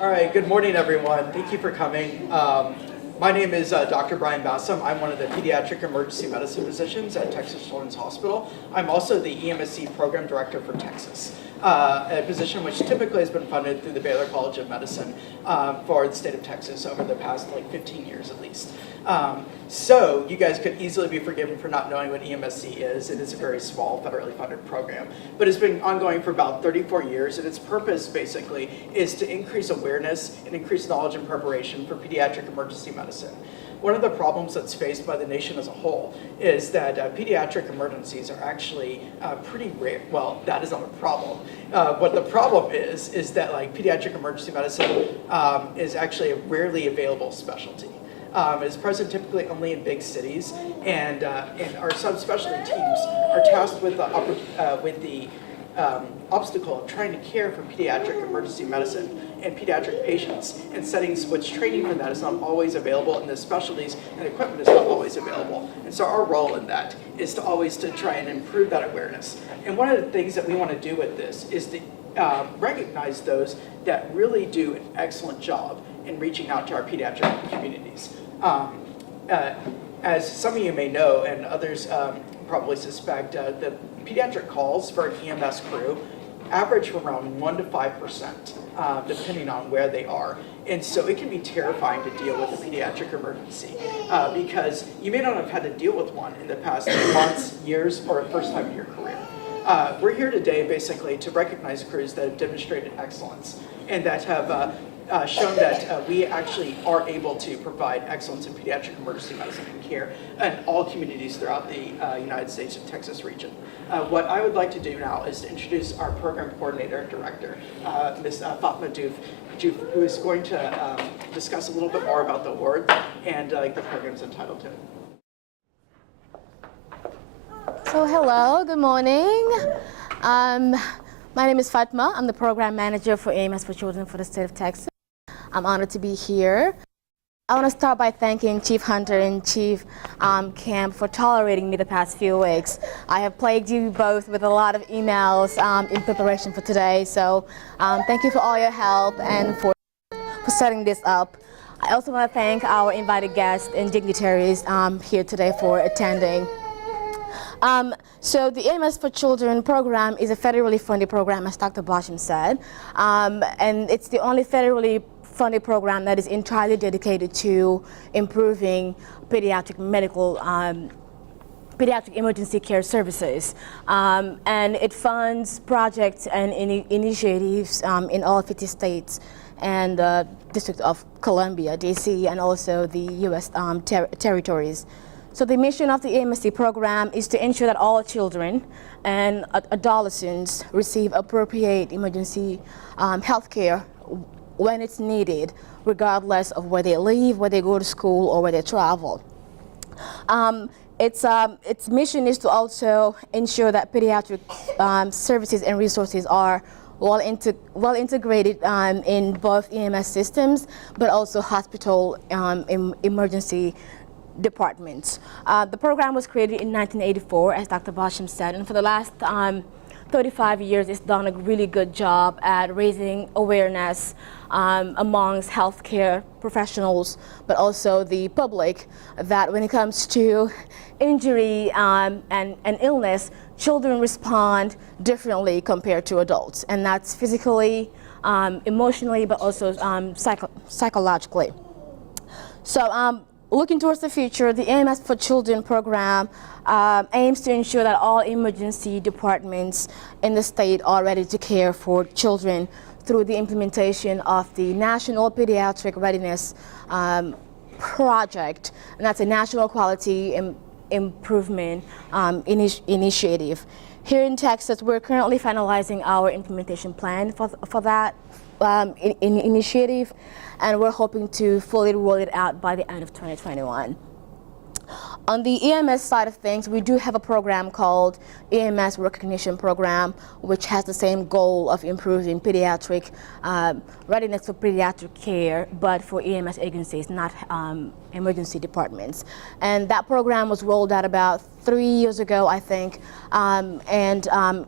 All right, good morning, everyone. Thank you for coming. My name is Dr. Brian Bassam. I'm one of the pediatric emergency medicine physicians at Texas Children's Hospital. I'm also the EMSC program director for Texas, a position which typically has been funded through the Baylor College of Medicine for the state of Texas over the past 15 years at least. So you guys could easily be forgiven for not knowing what EMSC is. It is a very small federally funded program, but it's been ongoing for about 34 years, and its purpose basically is to increase awareness and increase knowledge and preparation for pediatric emergency medicine. One of the problems that's faced by the nation as a whole is that pediatric emergencies are actually pretty rare. Well, that is not a problem. What the problem is that pediatric emergency medicine is actually a rarely available specialty. It's present typically only in big cities, and our subspecialty teams are tasked with the obstacle of trying to care for pediatric emergency medicine and pediatric patients in settings which training for that is not always available, and the specialties and equipment is not always available. And so our role in that is to always try and improve that awareness. And one of the things that we want to do with this is to recognize those that really do an excellent job in reaching out to our pediatric communities. As some of you may know, and others probably suspect, the pediatric calls for an EMS crew average from around 1 to 5%, depending on where they are. And so it can be terrifying to deal with a pediatric emergency because you may not have had to deal with one in the past months, years, or first time in your career. We're here today basically to recognize crews that have demonstrated excellence and that have shown that we actually are able to provide excellence in pediatric emergency medicine and care in all communities throughout the United States and Texas region. What I would like to do now is to introduce our program coordinator and director, Ms. Fatma Diouf, who is going to discuss a little bit more about the award and the program's entitled to. So hello, good morning. My name is Fatma. I'm the program manager for EMS for Children for the state of Texas. I'm honored to be here. I want to start by thanking Chief Hunter and Chief Camp for tolerating me the past few weeks. I have plagued you both with a lot of emails in preparation for today, so thank you for all your help and for setting this up. I also want to thank our invited guests and dignitaries here today for attending. So the EMS for Children program is a federally funded program, as Dr. Basham said, and it's the only federally funded program that is entirely dedicated to improving pediatric emergency care services. And it funds projects and initiatives in all 50 states and the District of Columbia, DC, and also the U.S. territories. So the mission of the EMSC program is to ensure that all children and adolescents receive appropriate emergency health care when it's needed, regardless of where they live, where they go to school, or where they travel. Its mission is to also ensure that pediatric services and resources are well integrated in both EMS systems, but also hospital emergency departments. The program was created in 1984, as Dr. Basham said, and for the last 35 years, it's done a really good job at raising awareness amongst healthcare professionals, but also the public, that when it comes to injury and illness, children respond differently compared to adults, and that's physically, emotionally, but also psychologically. So looking towards the future, the EMS for Children program aims to ensure that all emergency departments in the state are ready to care for children through the implementation of the National Pediatric Readiness Project, and that's a national quality improvement initiative. Here in Texas, we're currently finalizing our implementation plan for that initiative, and we're hoping to fully roll it out by the end of 2021. On the EMS side of things, we do have a program called EMS Recognition Program, which has the same goal of improving pediatric readiness for pediatric care, but for EMS agencies, not emergency departments. And that program was rolled out about 3 years ago, I think, and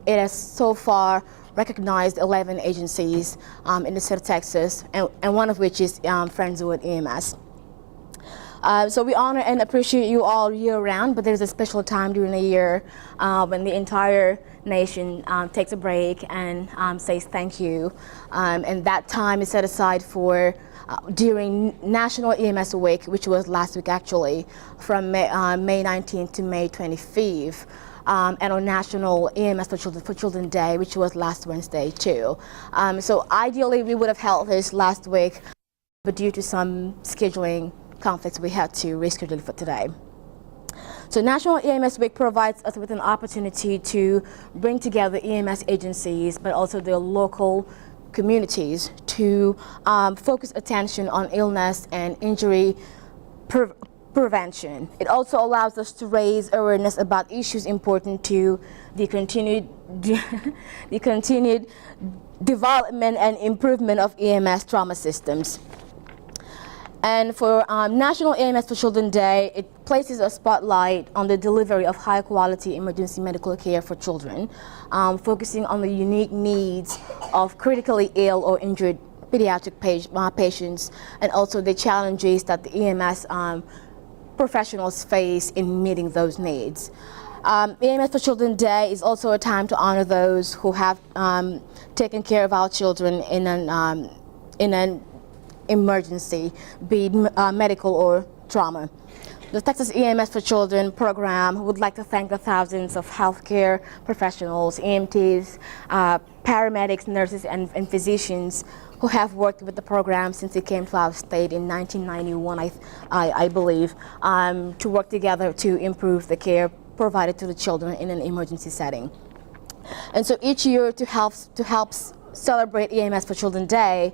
it has so far recognized 11 agencies in the state of Texas, and one of which is Friendswood EMS. So we honor and appreciate you all year-round, but there's a special time during the year when the entire nation takes a break and says thank you. And that time is set aside for during National EMS Week, which was last week actually, from May 19th to May 25th. And on National EMS for Children Day, which was last Wednesday too. So ideally we would have held this last week, but due to some scheduling conflicts, we had to reschedule for today. So National EMS Week provides us with an opportunity to bring together EMS agencies, but also their local communities to focus attention on illness and injury prevention. It also allows us to raise awareness about issues important to the continued development and improvement of EMS trauma systems. And for National EMS for Children Day, it places a spotlight on the delivery of high-quality emergency medical care for children, focusing on the unique needs of critically ill or injured pediatric patients, and also the challenges that the EMS professionals face in meeting those needs. EMS for Children Day is also a time to honor those who have taken care of our children in an emergency, be it medical or trauma. The Texas EMS for Children program would like to thank the thousands of healthcare professionals, EMTs, paramedics, nurses, and physicians who have worked with the program since it came to our state in 1991, I believe, to work together to improve the care provided to the children in an emergency setting. And so each year to help celebrate EMS for Children Day,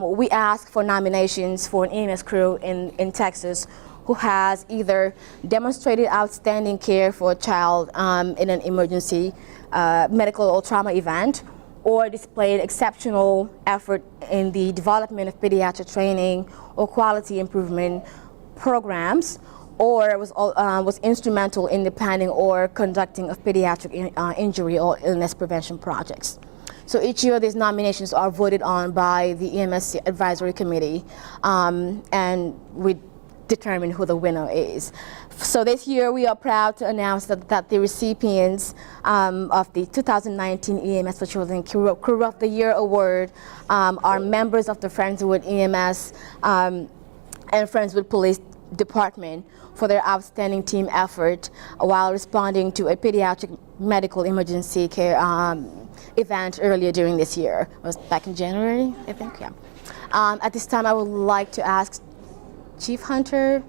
we ask for nominations for an EMS crew in Texas who has either demonstrated outstanding care for a child in an emergency medical or trauma event, or displayed exceptional effort in the development of pediatric training or quality improvement programs, or was instrumental in the planning or conducting of pediatric injury or illness prevention projects. So each year these nominations are voted on by the EMS Advisory Committee, and we determine who the winner is. So this year we are proud to announce that the recipients of the 2019 EMS for Children Crew of the Year Award are members of the Friendswood EMS and Friendswood Police Department for their outstanding team effort while responding to a pediatric medical emergency care event earlier during this year. It was back in January, I think, yeah. At this time, I would like to ask Chief Hunter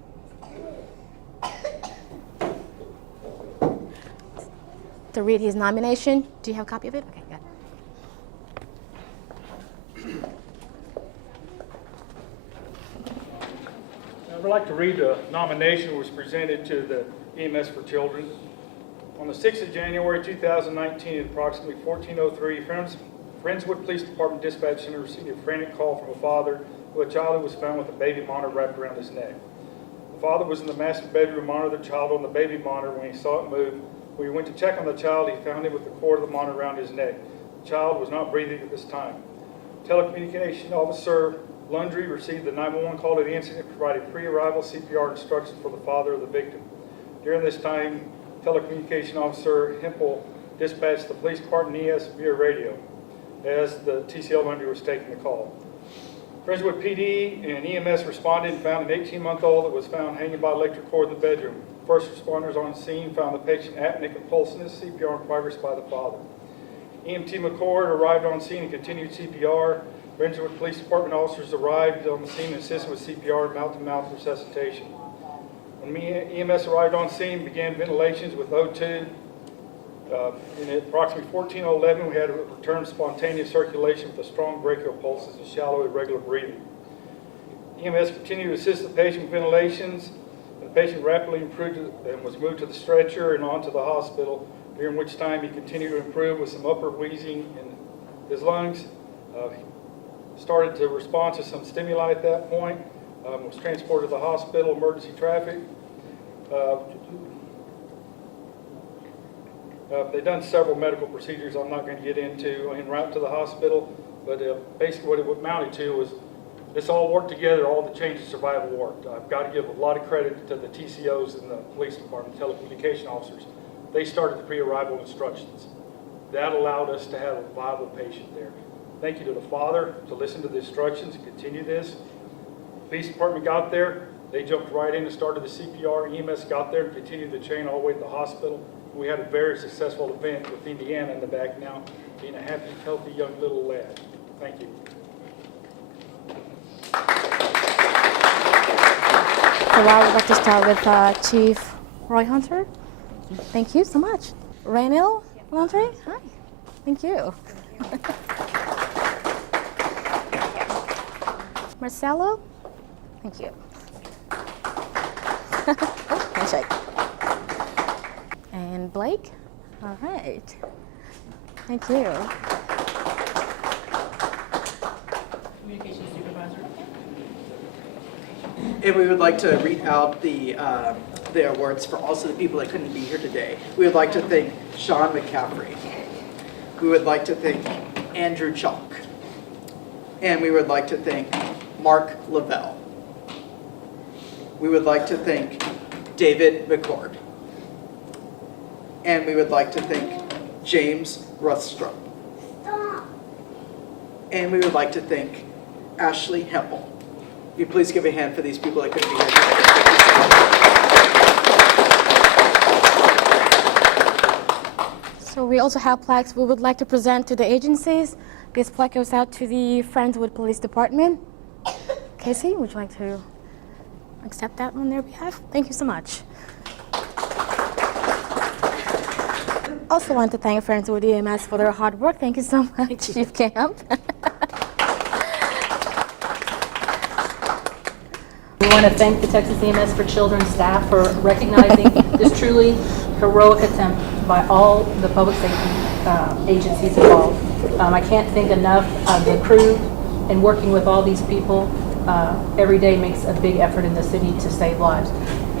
to read his nomination. Do you have a copy of it? Okay, good. I would like to read the nomination that was presented to the EMS for Children. On the 6th of January 2019 at approximately 14:03, Friendswood Police Department Dispatch Center received a frantic call from a father who a child who was found with a baby monitor wrapped around his neck. The father was in the master bedroom, monitored the child on the baby monitor when he saw it move. When he went to check on the child, he found him with the cord of the monitor around his neck. The child was not breathing at this time. Telecommunication officer Lundry received the 911 call to the incident, provided pre-arrival CPR instructions for the father of the victim. During this time, telecommunication officer Hempel dispatched the police department ES via radio as the TCL Lundry was taking the call. Friendswood PD and EMS responded and found an 18-month-old that was found hanging by electric cord in the bedroom. First responders on scene found the patient apneic and pulseless, CPR in progress by the father. EMT McCord arrived on scene and continued CPR. Friendswood Police Department officers arrived on the scene and assisted with CPR and mouth-to-mouth resuscitation. When EMS arrived on scene, began ventilations with O2. In approximately 14:11, we had a return to spontaneous circulation with a strong brachial pulses and shallow irregular breathing. EMS continued to assist the patient with ventilations. The patient rapidly improved and was moved to the stretcher and onto the hospital, during which time he continued to improve with some upper wheezing in his lungs. He started to respond to some stimuli at that point, was transported to the hospital, emergency traffic. They've done several medical procedures I'm not going to get into en route to the hospital, but basically what it amounted to was this all worked together, all the change of survival worked. I've got to give a lot of credit to the TCOs and the police department, telecommunication officers. They started the pre-arrival instructions. That allowed us to have a viable patient there. Thank you to the father to listen to the instructions and continue this. Police department got there. They jumped right in and started the CPR. EMS got there and continued the chain all the way to the hospital. We had a very successful event with Indiana in the back now, being a happy, healthy, young little lad. Thank you. So I would like to start with Chief Roy Hunter. Thank you so much. Raynell Landry, hi. Thank you. Marcelo, thank you. Handshake. And Blake, all right. Thank you. Communications supervisor. And we would like to read out the awards for also the people that couldn't be here today. We would like to thank Sean McCaffrey. We would like to thank Andrew Chalk. And we would like to thank Mark Lavelle. We would like to thank David McCord. And we would like to thank James Ruthstrom. And we would like to thank Ashley Hempel. Will you please give a hand for these people that couldn't be here today? So we also have plaques we would like to present to the agencies. This plaque goes out to the Friendswood Police Department. Casey, would you like to accept that on their behalf? Thank you so much. Also want to thank Friendswood EMS for their hard work. Thank you so much, Chief Camp. We want to thank the Texas EMS for Children staff for recognizing this truly heroic attempt by all the public safety agencies involved. I can't think enough of the crew and working with all these people every day makes a big effort in the city to save lives.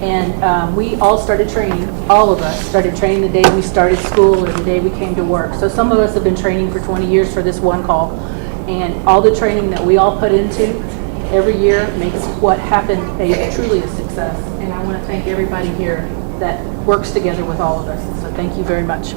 And we all started training, all of us started training the day we started school or the day we came to work. So some of us have been training for 20 years for this one call. And all the training that we all put into every year makes what happened truly a success. And I want to thank everybody here that works together with all of us. So thank you very much.